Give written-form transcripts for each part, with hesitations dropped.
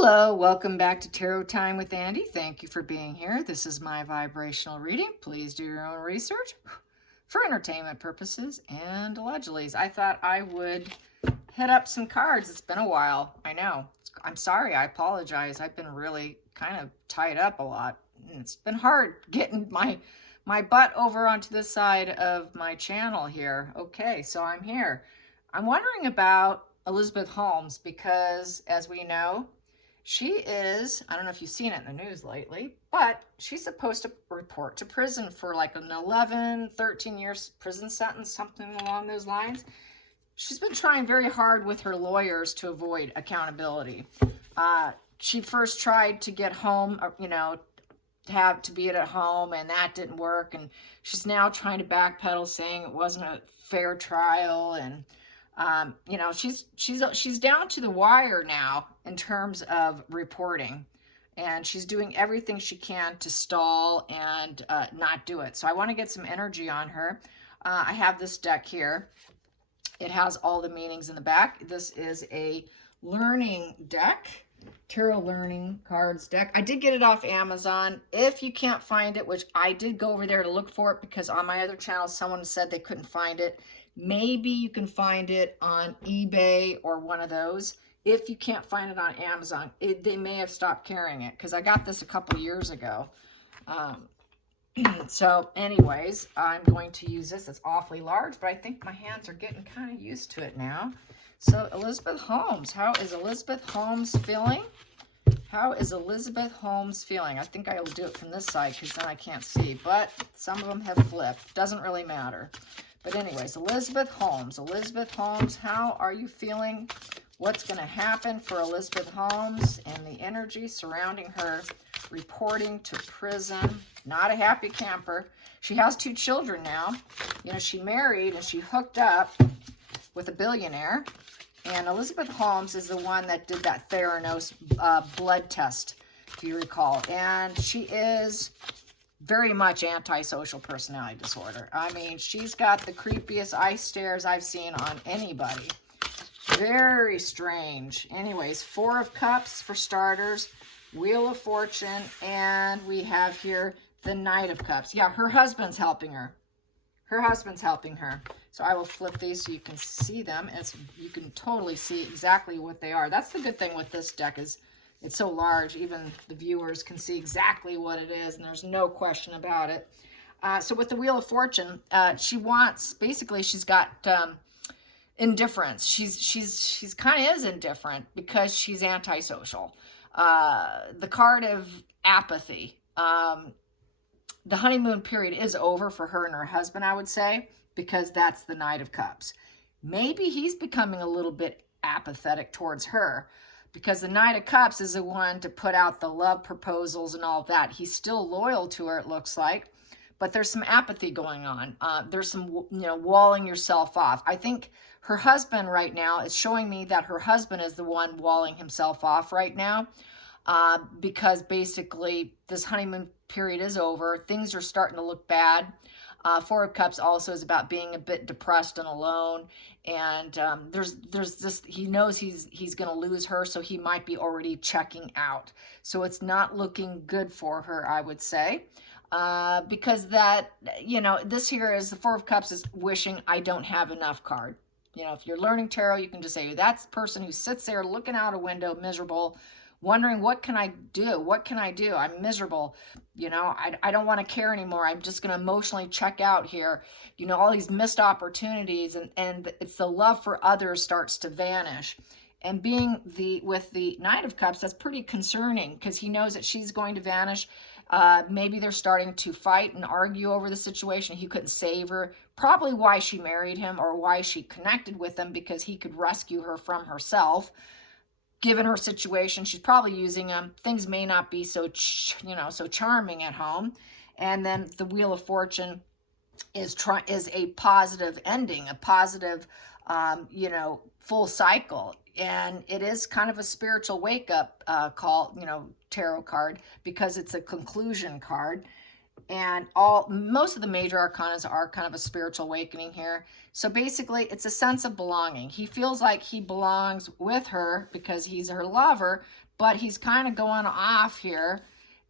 Hello, welcome back to Tarot Time with Andy. Thank you for being here. This is my vibrational reading. Please do your own research for entertainment purposes and allegedly. I thought I would hit up some cards. It's been a while. I know. I'm sorry. I apologize. I've been really kind of tied up a lot. It's been hard getting my butt over onto this side of my channel here. Okay, so I'm here. I'm wondering about Elizabeth Holmes because, as we know, she is, I don't know if you've seen it in the news lately, but she's supposed to report to prison for like an 11, 13 years prison sentence, something along those lines. She's been trying very hard with her lawyers to avoid accountability. She first tried to get home, to be at home, and that didn't work. And she's now trying to backpedal, saying it wasn't a fair trial. And she's down to the wire now in terms of reporting, and she's doing everything she can to stall and not do it. So I want to get some energy on her. I have this deck here. It has all the meanings in the back. This is a learning deck, tarot learning cards deck. I did get it off Amazon. If you can't find it, which I did go over there to look for it because on my other channel someone said they couldn't find it, maybe you can find it on eBay or one of those. If you can't find it on Amazon, they may have stopped carrying it because I got this a couple years ago. So anyways, I'm going to use this. It's awfully large, but I think my hands are getting kind of used to it now. So Elizabeth Holmes, how is Elizabeth Holmes feeling? How is Elizabeth Holmes feeling? I think I will do it from this side because then I can't see, but some of them have flipped. Doesn't really matter. But anyways, Elizabeth Holmes, how are you feeling? What's going to happen for Elizabeth Holmes and the energy surrounding her reporting to prison? Not a happy camper. She has 2 children now. You know, she married and she hooked up with a billionaire. And Elizabeth Holmes is the one that did that Theranos blood test, if you recall. And she is very much antisocial personality disorder. I mean, she's got the creepiest eye stares I've seen on anybody. Very strange. Anyways, 4 of Cups for starters, Wheel of Fortune, and we have here the Knight of Cups. Yeah, her husband's helping her. Her husband's helping her. So I will flip these so you can see them. And you can totally see exactly what they are. That's the good thing with this deck is it's so large, even the viewers can see exactly what it is, and there's no question about it. So with the Wheel of Fortune, she wants, basically she's got indifference. She's kind of is indifferent because she's antisocial. The card of apathy. The honeymoon period is over for her and her husband, I would say, because that's the Knight of Cups. Maybe he's becoming a little bit apathetic towards her, because the Knight of Cups is the one to put out the love proposals and all that. He's still loyal to her, it looks like, but there's some apathy going on. There's some, walling yourself off. I think her husband right now is showing me that her husband is the one walling himself off right now, because basically this honeymoon period is over. Things are starting to look bad. 4 of Cups also is about being a bit depressed and alone, and there's this, he knows he's going to lose her, so he might be already checking out. So it's not looking good for her, I would say, because that, this here is the 4 of Cups is wishing I don't have enough card. If you're learning tarot, you can just say that's the person who sits there looking out a window, miserable, wondering, what can I do? What can I do? I'm miserable. I don't want to care anymore. I'm just going to emotionally check out here. All these missed opportunities, and it's the love for others starts to vanish. And being with the Knight of Cups, that's pretty concerning because he knows that she's going to vanish. Maybe they're starting to fight and argue over the situation. He couldn't save her. Probably why she married him or why she connected with him, because he could rescue her from herself. Given her situation, she's probably using them. Things may not be so, so charming at home. And then the Wheel of Fortune is a positive ending, a positive, full cycle. And it is kind of a spiritual wake-up call, tarot card, because it's a conclusion card. And most of the major arcanas are kind of a spiritual awakening here. So basically, it's a sense of belonging. He feels like he belongs with her because he's her lover, but he's kind of going off here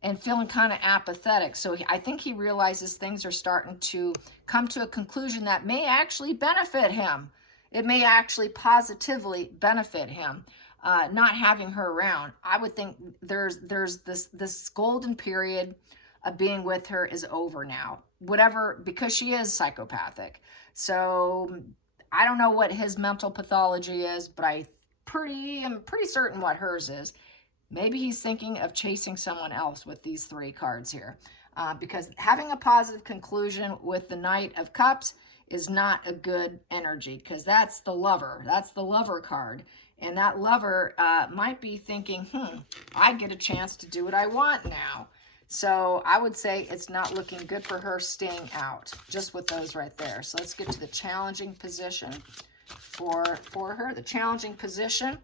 and feeling kind of apathetic. So I think he realizes things are starting to come to a conclusion that may actually benefit him. It may actually positively benefit him, not having her around. I would think there's this golden period of being with her is over now. Whatever, because she is psychopathic. So I don't know what his mental pathology is, but I'm pretty certain what hers is. Maybe he's thinking of chasing someone else with these 3 cards here. Because having a positive conclusion with the Knight of Cups is not a good energy, because that's the lover. That's the lover card. And that lover might be thinking, I get a chance to do what I want now. So I would say it's not looking good for her staying out, just with those right there. So let's get to the challenging position for her. The challenging position,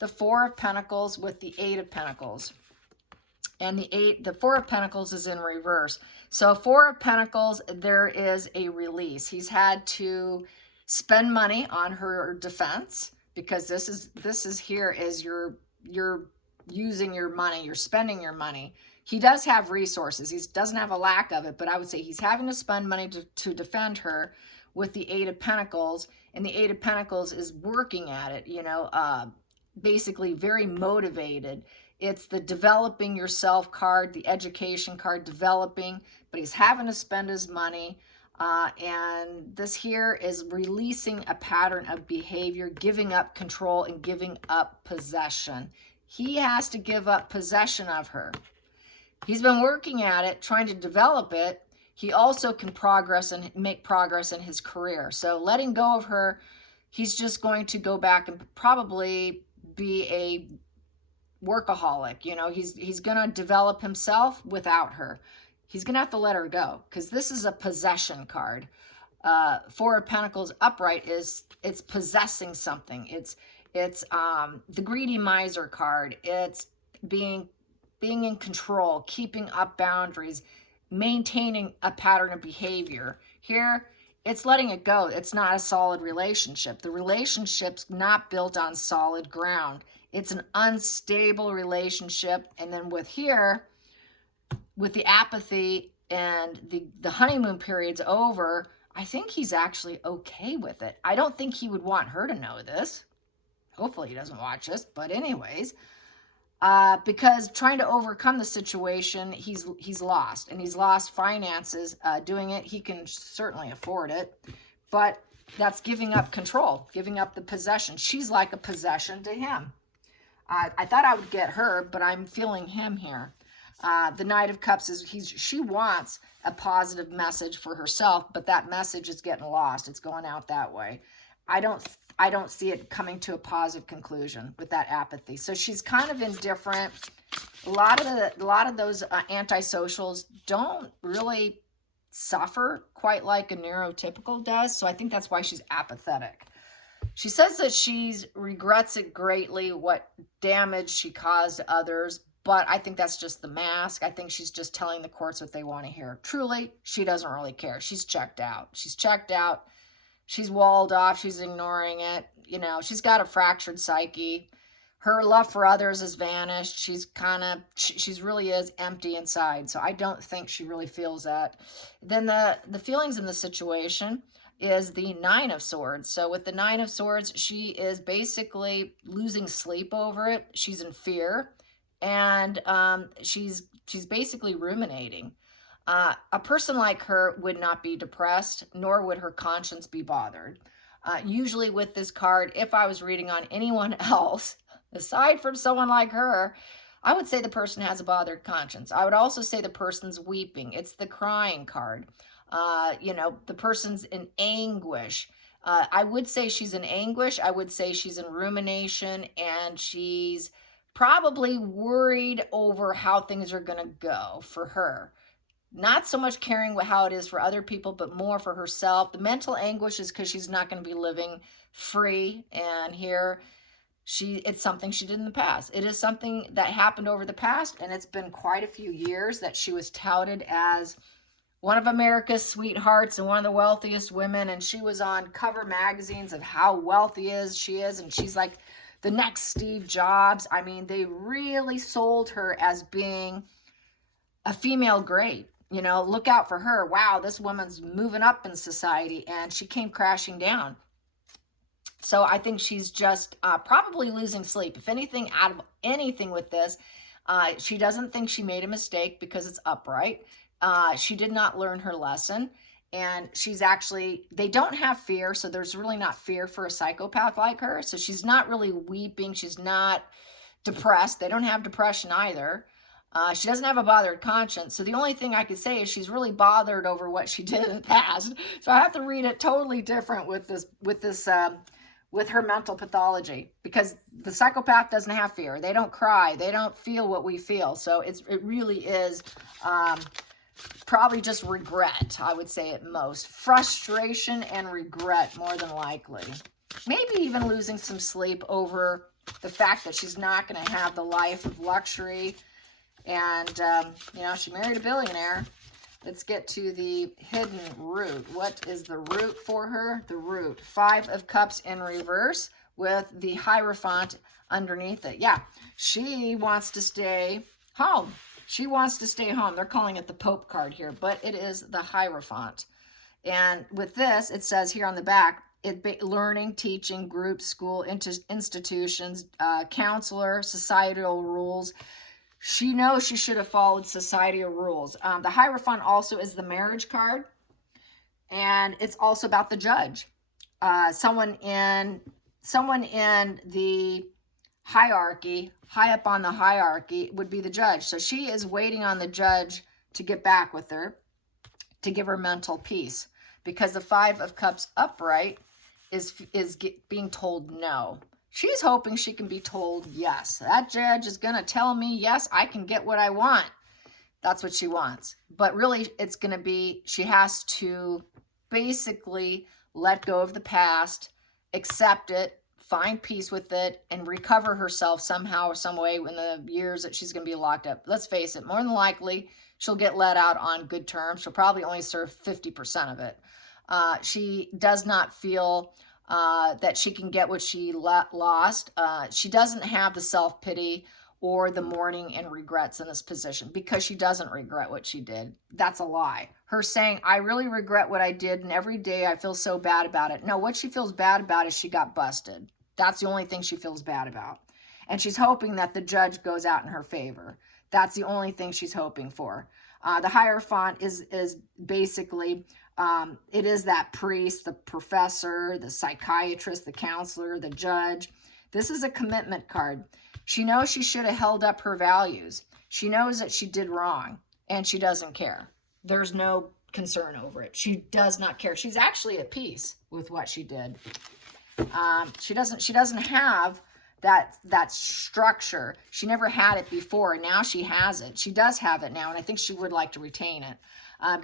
the 4 of Pentacles with the 8 of Pentacles. And the 4 of Pentacles is in reverse. So 4 of Pentacles, there is a release. He's had to spend money on her defense, because this is here is you're using your money, you're spending your money. He does have resources. He doesn't have a lack of it, but I would say he's having to spend money to defend her with the 8 of Pentacles. And the 8 of Pentacles is working at it, basically very motivated. It's the developing yourself card, the education card, developing, but he's having to spend his money. And this here is releasing a pattern of behavior, giving up control and giving up possession. He has to give up possession of her. He's been working at it, trying to develop it. He also can progress and make progress in his career. So letting go of her, he's just going to go back and probably be a workaholic. He's going to develop himself without her. He's going to have to let her go, because this is a possession card. 4 of Pentacles upright it's possessing something. It's the greedy miser card. It's being in control, keeping up boundaries, maintaining a pattern of behavior. Here, it's letting it go. It's not a solid relationship. The relationship's not built on solid ground. It's an unstable relationship. And then with here, with the apathy and the honeymoon period's over, I think he's actually okay with it. I don't think he would want her to know this. Hopefully he doesn't watch this, but anyways, because trying to overcome the situation, he's lost, and he's lost finances doing it. He can certainly afford it, but that's giving up control, giving up the possession. She's like a possession to him. I thought I would get her, but I'm feeling him here. The Knight of Cups she wants a positive message for herself, but that message is getting lost. It's going out that way. I don't see it coming to a positive conclusion with that apathy. So she's kind of indifferent. A lot of those antisocials don't really suffer quite like a neurotypical does. So I think that's why she's apathetic. She says that she regrets it greatly, what damage she caused to others, but I think that's just the mask. I think she's just telling the courts what they want to hear. Truly, she doesn't really care. She's checked out. She's checked out. She's walled off. She's ignoring it. She's got a fractured psyche. Her love for others has vanished. She's really is empty inside. So I don't think she really feels that. Then the feelings in the situation is the 9 of Swords. So with the 9 of Swords, she is basically losing sleep over it. She's in fear, and she's basically ruminating. A person like her would not be depressed, nor would her conscience be bothered. Usually with this card, if I was reading on anyone else, aside from someone like her, I would say the person has a bothered conscience. I would also say the person's weeping. It's the crying card. The person's in anguish. I would say she's in anguish. I would say she's in rumination, and she's probably worried over how things are going to go for her. Not so much caring how it is for other people, but more for herself. The mental anguish is because she's not going to be living free. And here, it's something she did in the past. It is something that happened over the past, and it's been quite a few years that she was touted as one of America's sweethearts and one of the wealthiest women, and she was on cover magazines of how wealthy she is, and she's like the next Steve Jobs. I mean, they really sold her as being a female great. You know, look out for her. Wow, this woman's moving up in society, and she came crashing down. So I think she's just probably losing sleep. If anything, out of anything with this, she doesn't think she made a mistake because it's upright. She did not learn her lesson. And she's actually, they don't have fear. So there's really not fear for a psychopath like her. So she's not really weeping. She's not depressed. They don't have depression either. She doesn't have a bothered conscience. So the only thing I could say is she's really bothered over what she did in the past. So I have to read it totally different with her mental pathology, because the psychopath doesn't have fear. They don't cry. They don't feel what we feel. So it really is probably just regret, I would say at most. Frustration and regret more than likely. Maybe even losing some sleep over the fact that she's not going to have the life of luxury. And, you know, she married a billionaire. Let's get to the hidden root. What is the root for her? The root. 5 of Cups in reverse with the Hierophant underneath it. Yeah, she wants to stay home. She wants to stay home. They're calling it the Pope card here, but it is the Hierophant. And with this, it says here on the back, learning, teaching, groups, school, institutions, counselor, societal rules. She knows she should have followed societal rules. The Hierophant also is the marriage card. And it's also about the judge. Someone in the hierarchy, high up on the hierarchy, would be the judge. So she is waiting on the judge to get back with her, to give her mental peace. Because the 5 of Cups upright is being told no. She's hoping she can be told yes. That judge is going to tell me, yes, I can get what I want. That's what she wants. But really, it's going to be, she has to basically let go of the past, accept it, find peace with it, and recover herself somehow or some way in the years that she's going to be locked up. Let's face it, more than likely, she'll get let out on good terms. She'll probably only serve 50% of it. She does not feel that she can get what she lost. She doesn't have the self-pity or the mourning and regrets in this position, because she doesn't regret what she did. That's a lie. Her saying, I really regret what I did, and every day I feel so bad about it. No, what she feels bad about is she got busted. That's the only thing she feels bad about. And she's hoping that the judge goes out in her favor. That's the only thing she's hoping for. The Hierophant is basically, it is that priest, the professor, the psychiatrist, the counselor, the judge. This is a commitment card. She knows she should have held up her values. She knows that she did wrong, and she doesn't care. There's no concern over it. She does not care. She's actually at peace with what she did. She doesn't have that structure. She never had it before, and now she has it. She does have it now, and I think she would like to retain it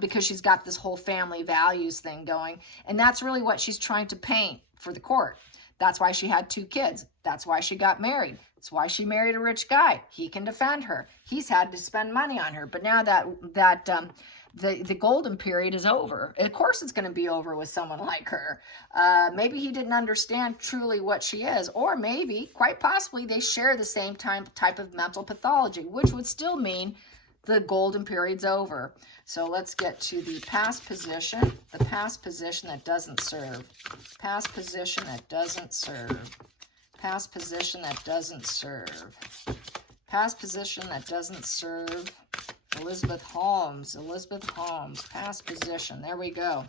because she's got this whole family values thing going, and that's really what she's trying to paint for the court. That's why she had 2 kids. That's why she got married. That's why she married a rich guy. He can defend her. He's had to spend money on her, but now that the golden period is over. Of course it's going to be over with someone like her. Maybe he didn't understand truly what she is, or maybe, quite possibly, they share the same type of mental pathology, which would still mean the golden period's over. So let's get to the past position that doesn't serve. Past position that doesn't serve. Past position that doesn't serve. Past position that doesn't serve. Elizabeth Holmes, past position. There we go.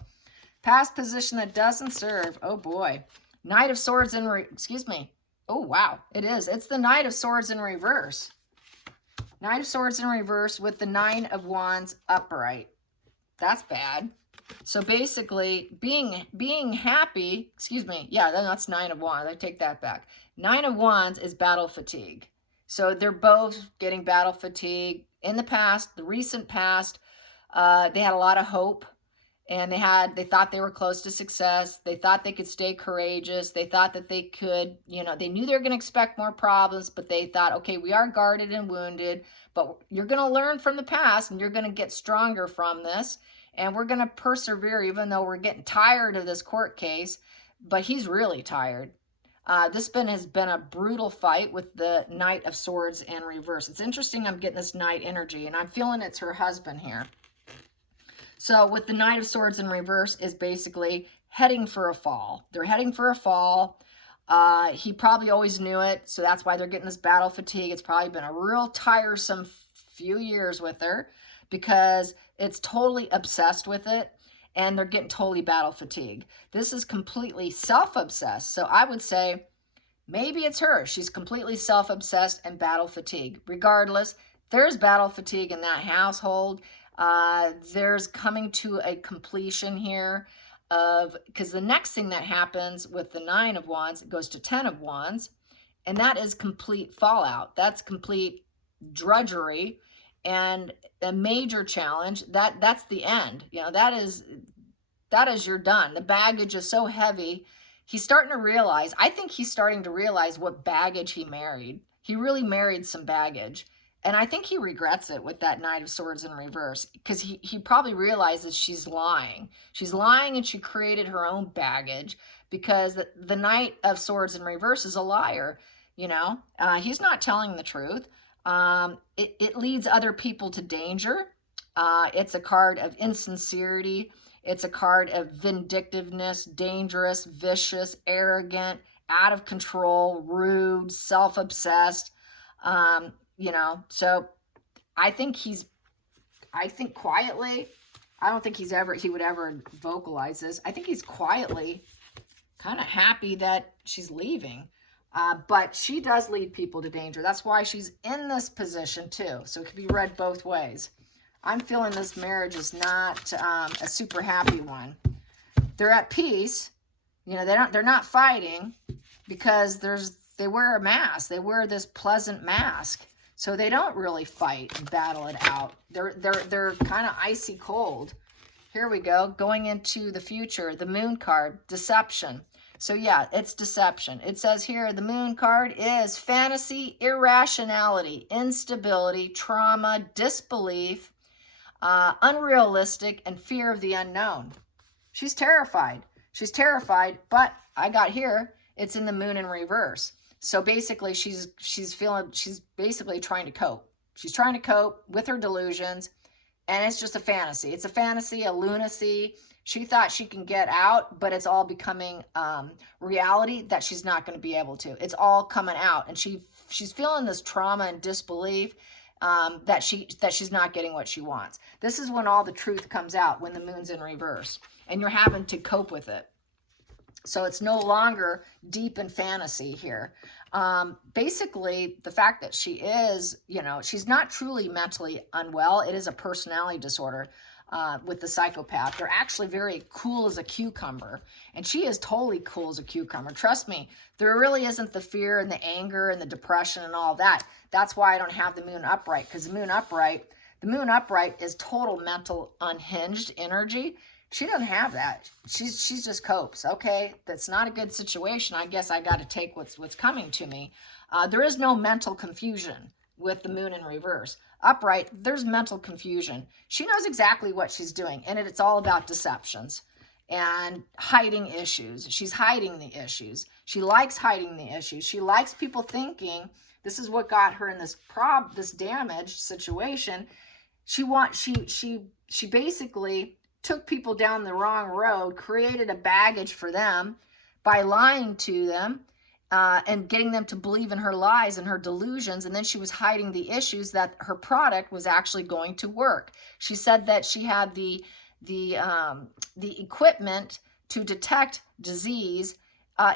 Past position that doesn't serve. Oh boy. Knight of Swords in excuse me. Oh wow, it is. It's the Knight of Swords in reverse. Knight of Swords in reverse with the 9 of Wands upright. That's bad. So basically, being happy, excuse me, yeah, that's 9 of Wands. I take that back. 9 of Wands is battle fatigue. So they're both getting battle fatigue. In the past, the recent past, they had a lot of hope, and they thought they were close to success. They thought they could stay courageous. They thought that they could, they knew they were going to expect more problems, but they thought, okay, we are guarded and wounded, but you're going to learn from the past, and you're going to get stronger from this. And we're going to persevere even though we're getting tired of this court case. But he's really tired. This has been a brutal fight with the Knight of Swords in reverse. It's interesting I'm getting this Knight energy, and I'm feeling it's her husband here. So with the Knight of Swords in reverse is basically heading for a fall. They're heading for a fall. He probably always knew it, so that's why they're getting this battle fatigue. It's probably been a real tiresome few years with her because it's totally obsessed with it, and they're getting totally battle fatigue. This is completely self-obsessed, so I would say maybe it's her. She's completely self-obsessed and battle fatigue. Regardless, there's battle fatigue in that household. There's coming to a completion here because the next thing that happens with the 9 of Wands, it goes to 10 of Wands, and that is complete fallout. That's complete drudgery and a major challenge. That's the end. You know, that is you're done. The baggage is so heavy. He's starting to realize, I think he's starting to realize what baggage he married. He really married some baggage. And I think he regrets it with that Knight of Swords in reverse because he probably realizes she's lying. She's lying and she created her own baggage because the Knight of Swords in reverse is a liar. You know, he's not telling the truth. It leads other people to danger. It's a card of insincerity. It's a card of vindictiveness, dangerous, vicious, arrogant, out of control, rude, self-obsessed. You know, so I think quietly, I don't think he would ever vocalize this. I think he's quietly kind of happy that she's leaving. But she does lead people to danger. That's why she's in this position too. So it can be read both ways. I'm feeling this marriage is not a super happy one. They're at peace. You know, they're not fighting because they wear a mask. They wear this pleasant mask. So they don't really fight and battle it out. They're kind of icy cold. Here we go. Going into the future, the Moon card, deception. So yeah, it's deception. It says here, the Moon card is fantasy, irrationality, instability, trauma, disbelief, unrealistic, and fear of the unknown. She's terrified. She's terrified, but I got here, it's in the Moon in reverse. So basically, she's basically trying to cope. She's trying to cope with her delusions, and it's just a fantasy. It's a fantasy, a lunacy. She thought she can get out, but it's all becoming reality that she's not going to be able to. It's all coming out, and she's feeling this trauma and disbelief that she's not getting what she wants. This is when all the truth comes out, when the Moon's in reverse, and you're having to cope with it. So it's no longer deep in fantasy here. Basically, the fact that she is, you know, she's not truly mentally unwell. It is a personality disorder with the psychopath. They're actually very cool as a cucumber. And she is totally cool as a cucumber. Trust me, there really isn't the fear and the anger and the depression and all that. That's why I don't have the Moon upright, because the Moon upright is total mental unhinged energy. She doesn't have that. She's just copes. Okay, that's not a good situation. I guess I got to take what's coming to me. There is no mental confusion with the Moon in reverse. Upright, there's mental confusion. She knows exactly what she's doing, and it's all about deceptions and hiding issues. She's hiding the issues. She likes hiding the issues. She likes people thinking this is what got her in this damaged situation. She basically took people down the wrong road, created a baggage for them by lying to them and getting them to believe in her lies and her delusions. And then she was hiding the issues that her product was actually going to work. She said that she had the equipment to detect disease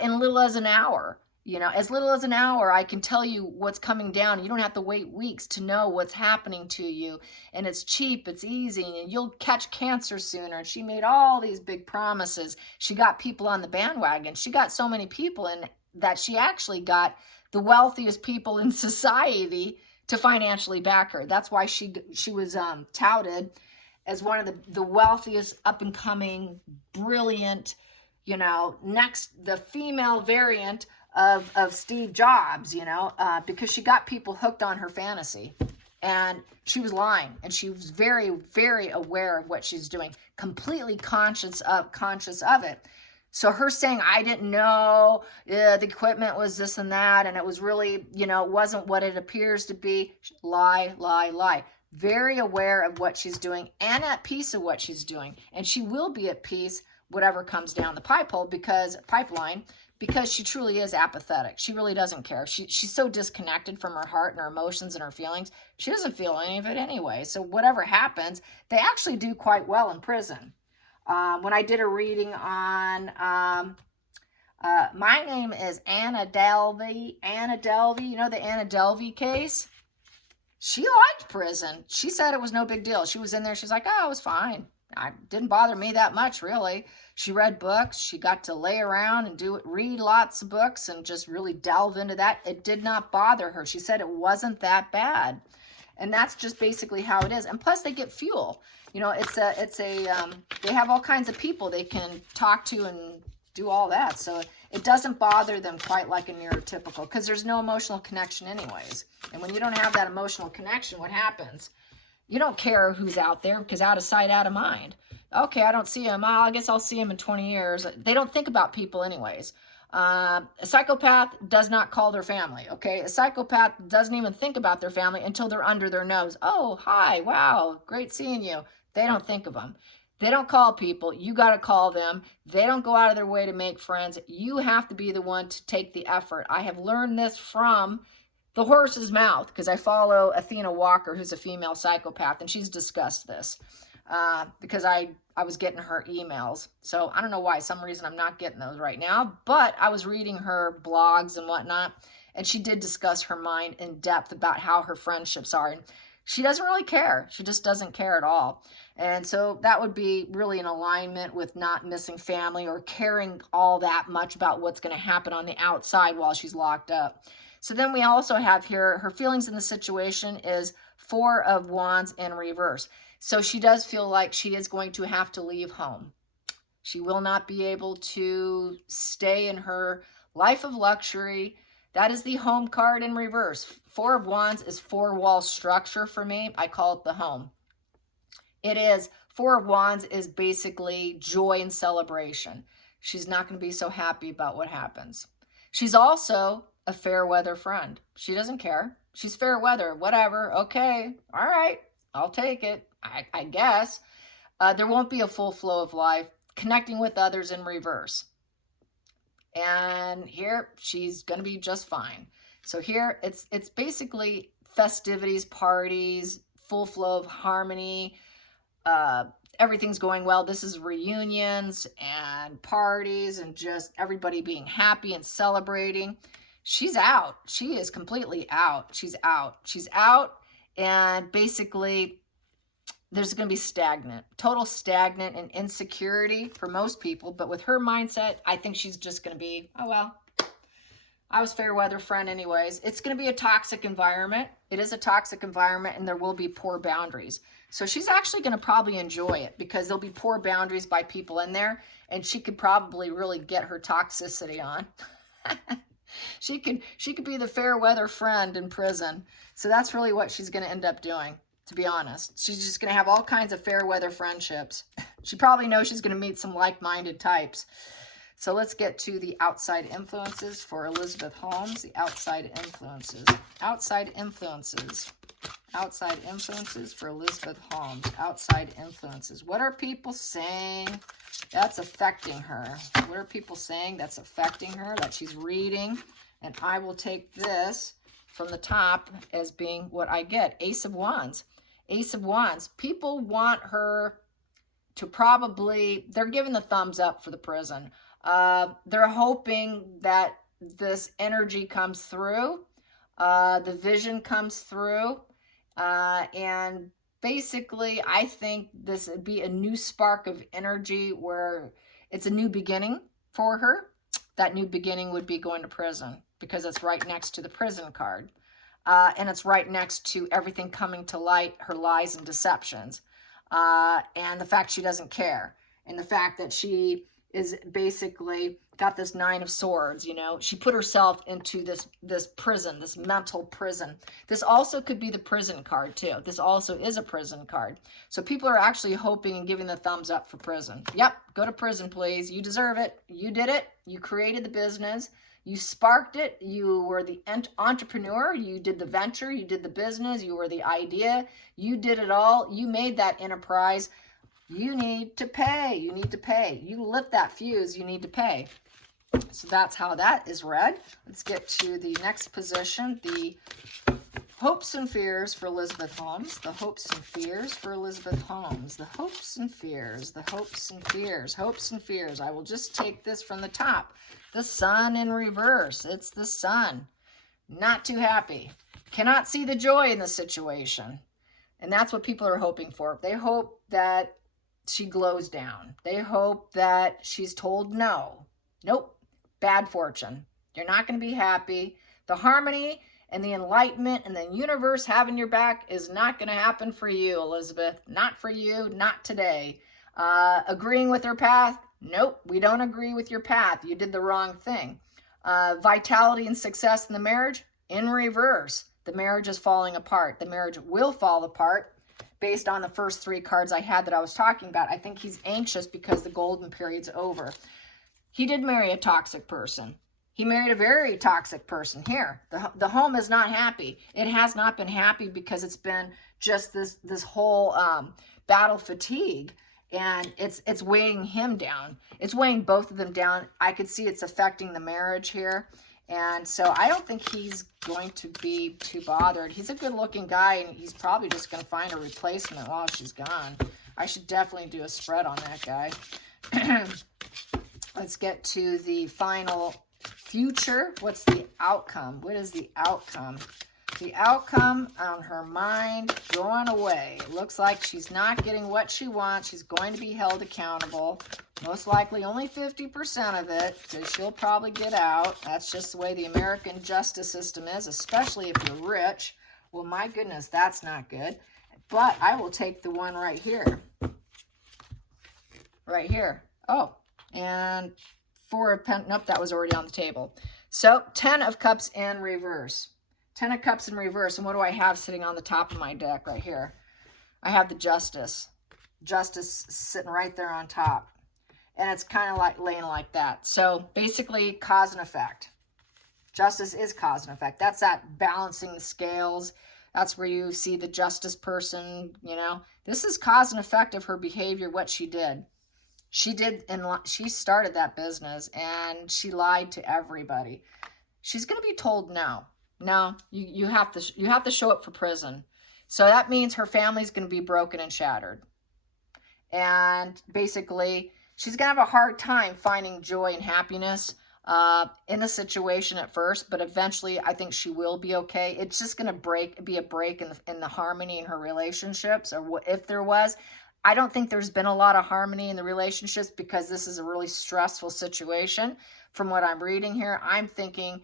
in little as an hour. You know, as little as an hour, I can tell you what's coming down. You don't have to wait weeks to know what's happening to you. And it's cheap, it's easy, and you'll catch cancer sooner. And she made all these big promises. She got people on the bandwagon. She got so many people in that she actually got the wealthiest people in society to financially back her. That's why she was touted as one of the wealthiest, up-and-coming, brilliant, you know, the female variant of Steve Jobs, you know, because she got people hooked on her fantasy. And she was lying, and she was very, very aware of what she's doing, completely conscious of it. So her saying, I didn't know the equipment was this and that, and it was really, it wasn't what it appears to be. Lie, lie, lie. Very aware of what she's doing and at peace of what she's doing. And she will be at peace whatever comes down the pipeline, because she truly is apathetic. She really doesn't care. She's so disconnected from her heart and her emotions and her feelings. She doesn't feel any of it anyway. So whatever happens, they actually do quite well in prison. When I did a reading on, my name is Anna Delvey. Anna Delvey, you know the Anna Delvey case? She liked prison. She said it was no big deal. She was in there. She's like, oh, it was fine. It didn't bother me that much, really. She read books. She got to lay around and read lots of books and just really delve into that. It did not bother her. She said it wasn't that bad. And that's just basically how it is. And plus they get fuel. They have all kinds of people they can talk to and do all that. So it doesn't bother them quite like a neurotypical, because there's no emotional connection anyways. And when you don't have that emotional connection, what happens? You don't care who's out there, because out of sight, out of mind. Okay, I don't see him. I guess I'll see him in 20 years. They don't think about people anyways. A psychopath does not call their family, okay? A psychopath doesn't even think about their family until they're under their nose. Oh, hi, wow, great seeing you. They don't think of them. They don't call people. You got to call them. They don't go out of their way to make friends. You have to be the one to take the effort. I have learned this from the horse's mouth, because I follow Athena Walker, who's a female psychopath, and she's discussed this because I was getting her emails. So I don't know why. Some reason I'm not getting those right now, but I was reading her blogs and whatnot, and she did discuss her mind in depth about how her friendships are. And she doesn't really care. She just doesn't care at all. And so that would be really in alignment with not missing family or caring all that much about what's going to happen on the outside while she's locked up. So then we also have here, her feelings in the situation is 4 of Wands in reverse. So she does feel like she is going to have to leave home. She will not be able to stay in her life of luxury. That is the home card in reverse. 4 of Wands is 4-wall structure for me. I call it the home. It is, 4 of Wands is basically joy and celebration. She's not going to be so happy about what happens. She's also a fair weather friend. She doesn't care. She's fair weather, whatever. Okay, all right, I'll take it, I guess. There won't be a full flow of life. Connecting with others in reverse. And here, she's going to be just fine. So here, it's basically festivities, parties, full flow of harmony. Everything's going well. This is reunions and parties and just everybody being happy and celebrating. She's out. She is completely out. She's out. She's out, and basically there's going to be total stagnant and insecurity for most people. But with her mindset, I think she's just going to be, oh, well, I was fair weather friend anyways. It's going to be a toxic environment. It is a toxic environment, and there will be poor boundaries. So she's actually going to probably enjoy it, because there'll be poor boundaries by people in there, and she could probably really get her toxicity on. She could be the fair weather friend in prison. So that's really what she's going to end up doing, to be honest. She's just going to have all kinds of fair weather friendships. She probably knows she's going to meet some like-minded types. So let's get to the outside influences for Elizabeth Holmes. The outside influences. Outside influences. Outside influences for Elizabeth Holmes. Outside influences. What are people saying that's affecting her? What are people saying that's affecting her, that she's reading? And I will take this from the top as being what I get. Ace of Wands. Ace of Wands. People want her to probably, they're giving the thumbs up for the prison. They're hoping that this energy comes through. The vision comes through. And basically, I think this would be a new spark of energy where it's a new beginning for her. That new beginning would be going to prison, because it's right next to the prison card. And it's right next to everything coming to light, her lies and deceptions. And the fact she doesn't care. And the fact that she is basically got this 9 of Swords, you know. She put herself into this prison, this mental prison. This also could be the prison card too. This also is a prison card. So people are actually hoping and giving the thumbs up for prison. Yep, go to prison, please. You deserve it. You did it. You created the business. You sparked it. You were the entrepreneur. You did the venture. You did the business. You were the idea. You did it all. You made that enterprise. You need to pay. You need to pay. You lit that fuse. You need to pay. So that's how that is read. Let's get to the next position, the hopes and fears for Elizabeth Holmes. The hopes and fears for Elizabeth Holmes. The hopes and fears. The hopes and fears. Hopes and fears. I will just take this from the top. The Sun in reverse. It's the Sun. Not too happy. Cannot see the joy in the situation. And that's what people are hoping for. They hope that she glows down. They hope that she's told no. Nope. Bad fortune. You're not going to be happy. The harmony and the enlightenment and the universe having your back is not going to happen for you, Elizabeth. Not for you. Not today. Agreeing with her path? Nope. We don't agree with your path. You did the wrong thing. Vitality and success in the marriage? In reverse. The marriage is falling apart. The marriage will fall apart based on the first 3 cards I had that I was talking about. I think he's anxious because the golden period's over. He did marry a toxic person. He married a very toxic person here. The home is not happy. It has not been happy because it's been just this whole battle fatigue, and it's weighing him down. It's weighing both of them down. I could see it's affecting the marriage here. And so I don't think he's going to be too bothered. He's a good-looking guy, and he's probably just going to find a replacement while she's gone. I should definitely do a spread on that guy. Let's get to the final future. What's the outcome? What is the outcome? The outcome on her mind going away. It looks like she's not getting what she wants. She's going to be held accountable. Most likely only 50% of it, because she'll probably get out. That's just the way the American justice system is, especially if you're rich. Well, my goodness, that's not good. But I will take the one right here. Right here. Oh, and 4 of Pentacles. Nope, that was already on the table. So 10 of Cups in reverse. 10 of Cups in reverse. And what do I have sitting on the top of my deck right here? I have the Justice. Justice sitting right there on top. And it's kind of like laying like that. So basically cause and effect. Justice is cause and effect. That's that balancing the scales. That's where you see the justice person, you know. This is cause and effect of her behavior, what she did. She did, and she started that business, and she lied to everybody. She's going to be told no. No, you have to show up for prison. So that means her family's going to be broken and shattered. And basically, she's going to have a hard time finding joy and happiness in the situation at first, but eventually I think she will be okay. It's just going to be a break in the harmony in her relationships, or if there was. I don't think there's been a lot of harmony in the relationships because this is a really stressful situation. From what I'm reading here, I'm thinking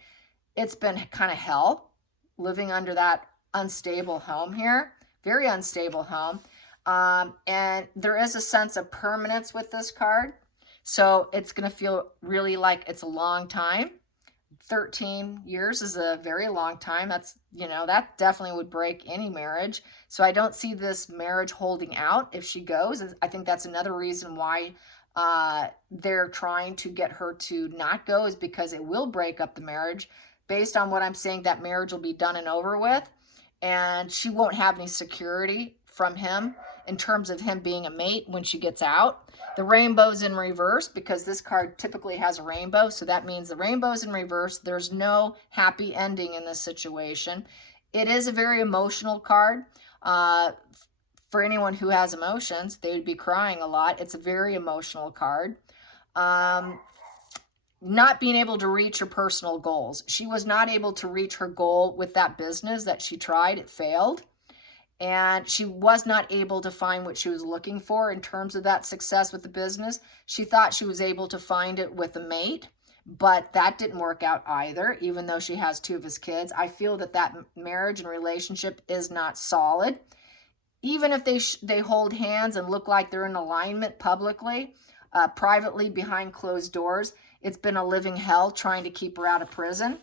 it's been kind of hell living under that unstable home here. Very unstable home. And there is a sense of permanence with this card. So it's going to feel really like it's a long time. 13 years is a very long time. That's, you know, that definitely would break any marriage. So I don't see this marriage holding out if she goes. I think that's another reason why they're trying to get her to not go, is because it will break up the marriage. Based on what I'm saying, that marriage will be done and over with, and she won't have any security from him in terms of him being a mate when she gets out. The rainbow's in reverse because this card typically has a rainbow, so that means the rainbow's in reverse. There's no happy ending in this situation. It is a very emotional card. For anyone who has emotions, they would be crying a lot. It's a very emotional card. Not being able to reach her personal goals. She was not able to reach her goal with that business that she tried. It failed. And she was not able to find what she was looking for in terms of that success with the business. She thought she was able to find it with a mate, but that didn't work out either, even though she has 2 of his kids. I feel that that marriage and relationship is not solid. Even if they hold hands and look like they're in alignment publicly, privately behind closed doors. It's been a living hell trying to keep her out of prison.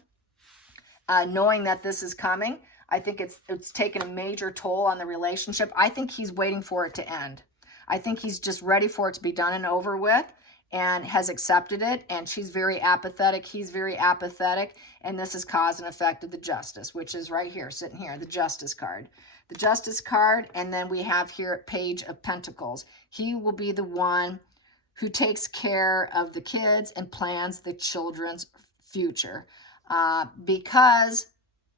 Knowing that this is coming, I think it's taken a major toll on the relationship. I think he's waiting for it to end. I think he's just ready for it to be done and over with, and has accepted it. And she's very apathetic. He's very apathetic. And this is cause and effect of the Justice, which is right here, sitting here, the Justice card. The Justice card, and then we have here Page of Pentacles. He will be the one who takes care of the kids and plans the children's future. Because,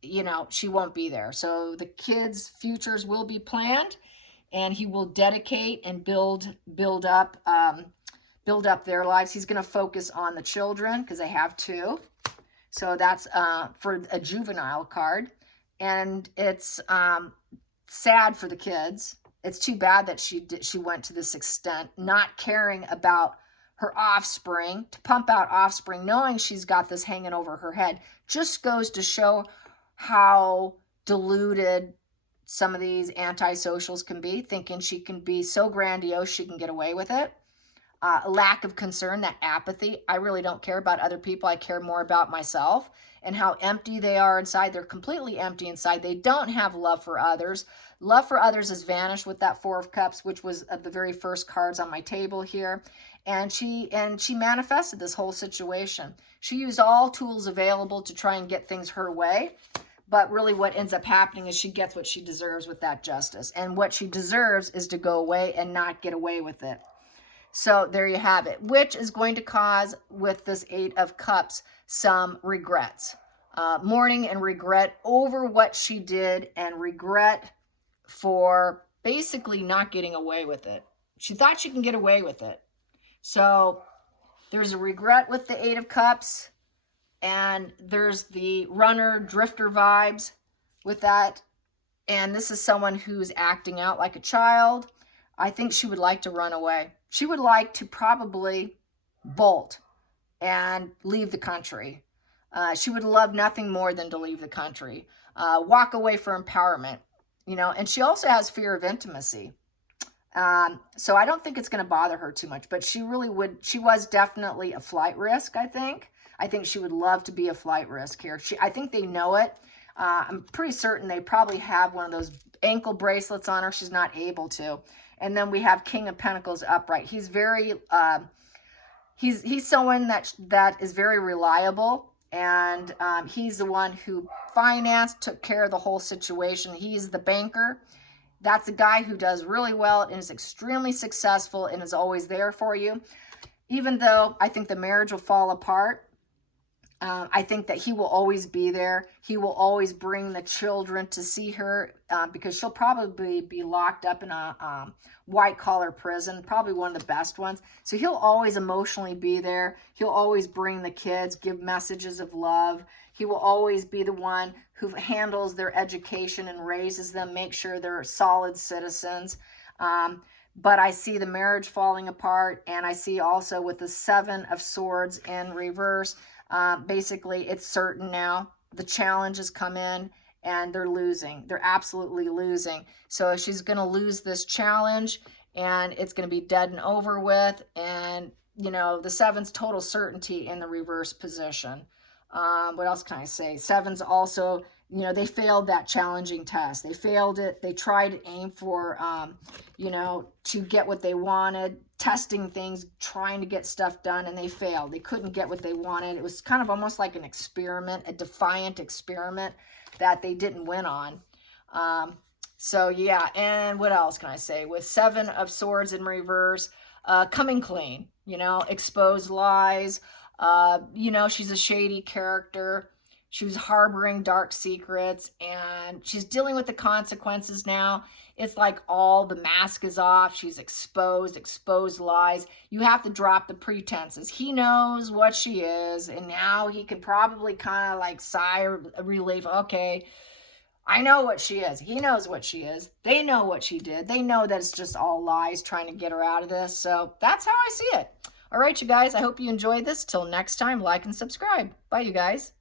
you know, she won't be there. So the kids' futures will be planned, and he will dedicate and build up their lives. He's going to focus on the children because they have two. So that's for a juvenile card. And it's sad for the kids. It's too bad that she went to this extent, not caring about her offspring, to pump out offspring, knowing she's got this hanging over her head. Just goes to show how deluded some of these antisocials can be, thinking she can be so grandiose she can get away with it. Lack of concern, that apathy. I really don't care about other people. I care more about myself and how empty they are inside. They're completely empty inside. They don't have love for others. Love for others has vanished with that Four of Cups, which was the very first cards on my table here. And she manifested this whole situation. She used all tools available to try and get things her way. But really what ends up happening is she gets what she deserves with that Justice. And what she deserves is to go away and not get away with it. So there you have it, which is going to cause, with this Eight of Cups, some regrets. Mourning and regret over what she did, and regret for basically not getting away with it. She thought she can get away with it. So there's a regret with the Eight of Cups, and there's the runner, drifter vibes with that. And this is someone who's acting out like a child. I think she would like to run away. She would like to probably bolt and leave the country. She would love nothing more than to leave the country. Walk away for empowerment, you know, and she also has fear of intimacy. So I don't think it's going to bother her too much, but she really would. She was definitely a flight risk, I think. I think she would love to be a flight risk here. I think they know it. I'm pretty certain they probably have one of those ankle bracelets on her. She's not able to. And then we have King of Pentacles upright. He's very, he's someone that is very reliable. And he's the one who financed, took care of the whole situation. He's the banker. That's a guy who does really well and is extremely successful and is always there for you. Even though I think the marriage will fall apart, I think that he will always be there. He will always bring the children to see her because she'll probably be locked up in a white-collar prison, probably one of the best ones. So he'll always emotionally be there. He'll always bring the kids, give messages of love. He will always be the one who handles their education and raises them, make sure they're solid citizens. But I see the marriage falling apart, and I see also with the Seven of Swords in reverse, basically it's certain now. The challenges come in and they're losing. They're absolutely losing. So she's going to lose this challenge, and it's going to be dead and over with. And, you know, the Seven's total certainty in the reverse position. What else can I say? Seven's also, you know, they failed that challenging test. They failed it. They tried to aim for, you know, to get what they wanted, testing things, trying to get stuff done, and they failed. They couldn't get what they wanted. It was kind of almost like an experiment, a defiant experiment that they didn't win on. So, yeah, and what else can I say? With Seven of Swords in reverse, coming clean, you know, exposed lies. You know, she's a shady character. She was harboring dark secrets, and she's dealing with the consequences now. It's like all the mask is off. She's exposed lies. You have to drop the pretenses. He knows what she is, and now he could probably kind of like sigh relief. Okay, I know what she is. He knows what she is. They know what she did. They know that it's just all lies trying to get her out of this. So that's how I see it. All right, you guys, I hope you enjoyed this. Till next time, like and subscribe. Bye, you guys.